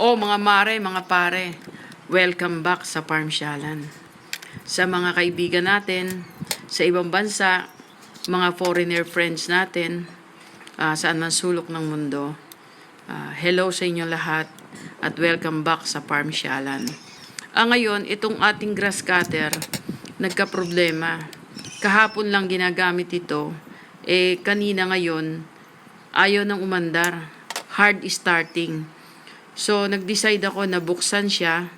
Mga mare, mga pare, welcome back sa FarmShalan. Sa mga kaibigan natin, sa ibang bansa, mga foreigner friends natin, saan man sulok ng mundo, hello sa inyo lahat at welcome back sa FarmShalan. Ngayon, itong ating grass cutter, nagka-problema. Kahapon lang ginagamit ito, kanina ngayon, ayaw nang umandar, hard starting. So, nag-decide ako na buksan siya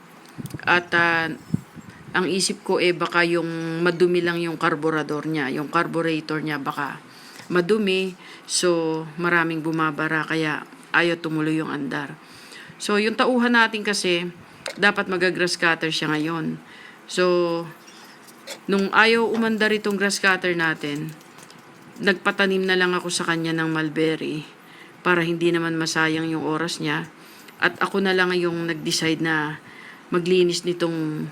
at ang isip ko baka yung madumi lang yung carburetor niya, yung carburetor niya baka madumi. So, maraming bumabara kaya ayaw tumuloy yung andar. So, yung tauhan natin kasi dapat mag-grass cutter siya ngayon. So, nung ayaw umandar itong grass cutter natin, nagpatanim na lang ako sa kanya ng mulberry para hindi naman masayang yung oras niya. At ako na lang yung nag-decide na maglinis nitong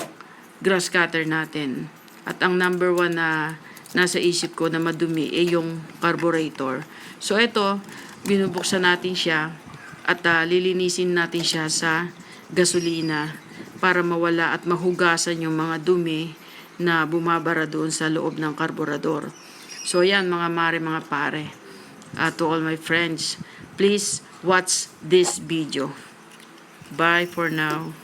grass cutter natin. At ang number one na nasa isip ko na madumi yung carburetor. So ito, binubuksan natin siya at lilinisin natin siya sa gasolina para mawala at mahugasan yung mga dumi na bumabara doon sa loob ng carburetor. So yan mga mare, mga pare. To all my friends, please watch this video. Bye for now.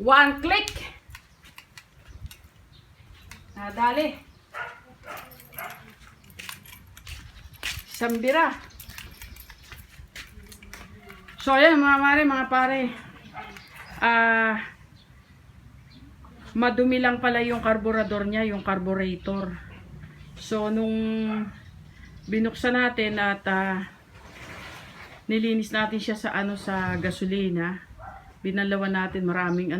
One click. Dali. Sambira. So, ayan mga mare, mga pare. Madumi lang pala yung carburetor niya, yung carburetor. So, nung binuksan natin at nilinis natin siya sa sa gasolina, binalawan natin maraming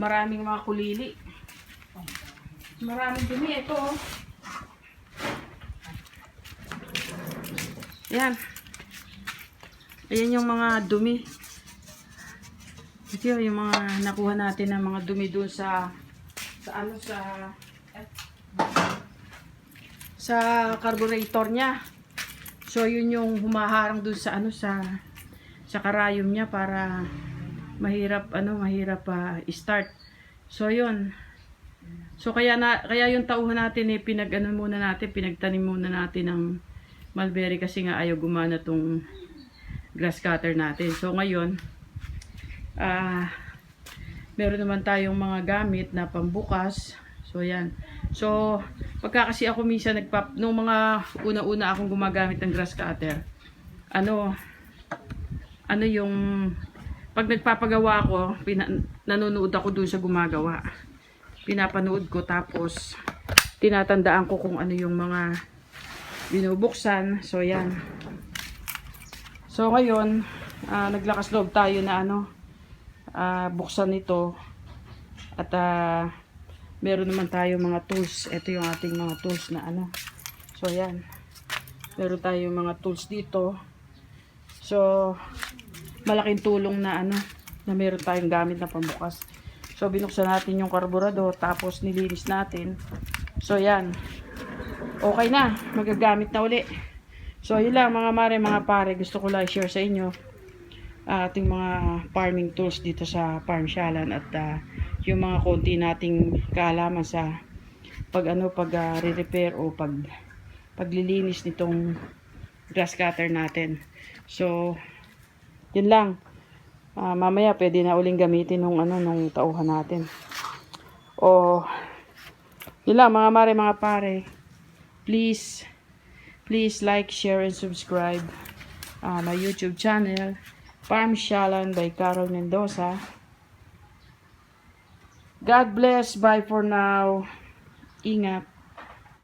maraming mga kulili. Maraming dumi ito. Yan. Ayan yung mga dumi. Ito yung mga nakuha natin ng mga dumi doon sa carburetor niya. So yun yung humaharang doon sa sa karayom niya para mahirap start. So yun. So kaya yung tauhan natin pinagtanim muna natin ng mulberry kasi nga ayaw gumana tong grass cutter natin. So ngayon meron naman tayong mga gamit na pambukas. So yan. So pagka kasi ako minsan nung mga una-una akong gumagamit ng grass cutter, yung pag nagpapagawa ako, nanonood ako dun sa gumagawa. Pinapanood ko tapos tinatandaan ko kung ano yung mga binubuksan. So yan. So ngayon, naglakas loob tayo na buksan ito. At meron naman tayo mga tools. Ito yung ating mga tools na So yan. Meron tayong mga tools dito. So malaking tulong na na meron tayong gamit na pambukas. So binuksan natin yung carburetor tapos nilinis natin. So yan. Okay na, magagamit na uli. So yun lang mga mare, mga pare, gusto ko lang share sa inyo ating mga farming tools dito sa FarmShalan at yung mga konti nating kaalaman sa re-repair o paglilinis nitong grass cutter natin. So yun lang. Mamaya pwede na uling gamitin nung tauhan natin. Yun lang mga mare, mga pare. Please like, share, and subscribe my YouTube channel, FarmShalan by Carol Mendoza. God bless. Bye for now. Ingat.